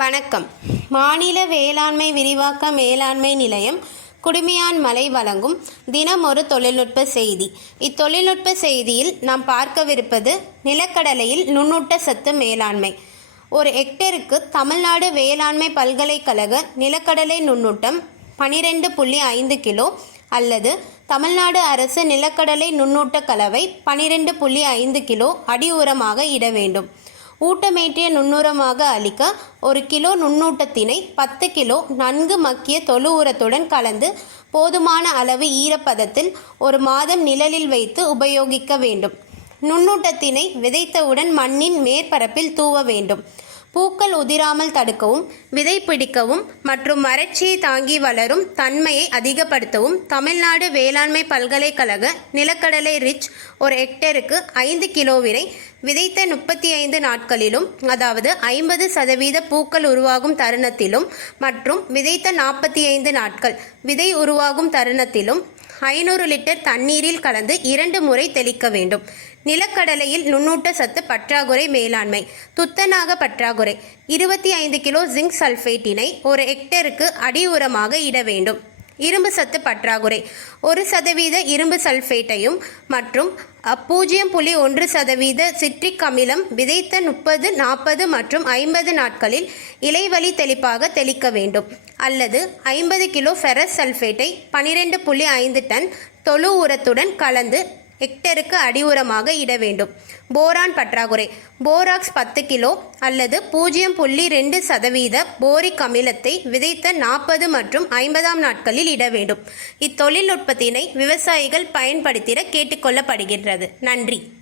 வணக்கம். மாநில வேளாண்மை விரிவாக்க மேலாண்மை நிலையம் குடுமியான் மலை வழங்கும் தினம் ஒரு தொழில்நுட்ப செய்தி. இத்தொழில்நுட்ப செய்தியில் நாம் பார்க்கவிருப்பது நிலக்கடலையில் நுண்ணூட்ட சத்து மேலாண்மை. ஒரு ஹெக்டருக்கு தமிழ்நாடு வேளாண்மை பல்கலைக்கழக நிலக்கடலை நுண்ணூட்டம் பனிரெண்டு புள்ளி ஐந்து கிலோ அல்லது தமிழ்நாடு அரசு நிலக்கடலை நுண்ணூட்ட கலவை பனிரெண்டு புள்ளி ஐந்து கிலோ அடி உரமாக இட வேண்டும். ஊட்டமேற்றிய நுண்ணுரமாக அளிக்க ஒரு கிலோ நுண்ணூட்டத்தினை பத்து கிலோ நன்கு மக்கிய தொழு உரத்துடன் கலந்து போதுமான அளவு ஈரப்பதத்தில் ஒரு மாதம் நிழலில் வைத்து உபயோகிக்க வேண்டும். நுண்ணூட்டத்தினை விதைத்தவுடன் மண்ணின் மேற்பரப்பில் தூவ வேண்டும். பூக்கள் உதிராமல் தடுக்கவும் விதை பிடிக்கவும் மற்றும் வறட்சியை தாங்கி வளரும் தன்மையை அதிகப்படுத்தவும் தமிழ்நாடு வேளாண்மை பல்கலைக்கழக நிலக்கடலை ரிச் ஒரு ஹெக்டருக்கு ஐந்து கிலோ கிலோவினை விதைத்த முப்பத்தி ஐந்து நாட்களிலும் அதாவது ஐம்பது சதவீத பூக்கள் உருவாகும் தருணத்திலும் மற்றும் விதைத்த நாற்பத்தி ஐந்து நாட்கள் விதை உருவாகும் தருணத்திலும் ஐநூறு லிட்டர் தண்ணீரில் கலந்து இரண்டு முறை தெளிக்க வேண்டும். நிலக்கடலையில் நுண்ணூட்ட சத்து பற்றாக்குறை மேலாண்மை. துத்தநாக பற்றாக்குறை. இருபத்தி ஐந்து கிலோ ஜிங்க் சல்ஃபேட்டினை ஒரு ஹெக்டருக்கு அடி உரமாக இட வேண்டும். இரும்பு சத்து பற்றாக்குறை. ஒரு சதவீத இரும்பு சல்ஃபேட்டையும் மற்றும் பூஜ்ஜியம் புள்ளி ஒன்று சதவீத சிட்ரிக் அமிலம் விதைத்த முப்பது நாற்பது மற்றும் ஐம்பது நாட்களில் இலைவழி தெளிப்பாக தெளிக்க வேண்டும். அல்லது ஐம்பது கிலோ ஃபெரஸ் சல்ஃபேட்டை பனிரெண்டு புள்ளி ஐந்து டன் தொழு உரத்துடன் கலந்து ஹெக்டருக்கு அடி உரமாக இட வேண்டும். போரான் பற்றாக்குறை. போராக்ஸ் பத்து கிலோ அல்லது பூஜ்ஜியம் புள்ளி ரெண்டு சதவீத போரிக் அமிலத்தை விதைத்த நாற்பது மற்றும் ஐம்பதாம் நாட்களில் இட வேண்டும். இத்தொழில்நுட்பத்தினை விவசாயிகள் பயன்படுத்திட கேட்டுக்கொள்ளப்படுகின்றது நன்றி.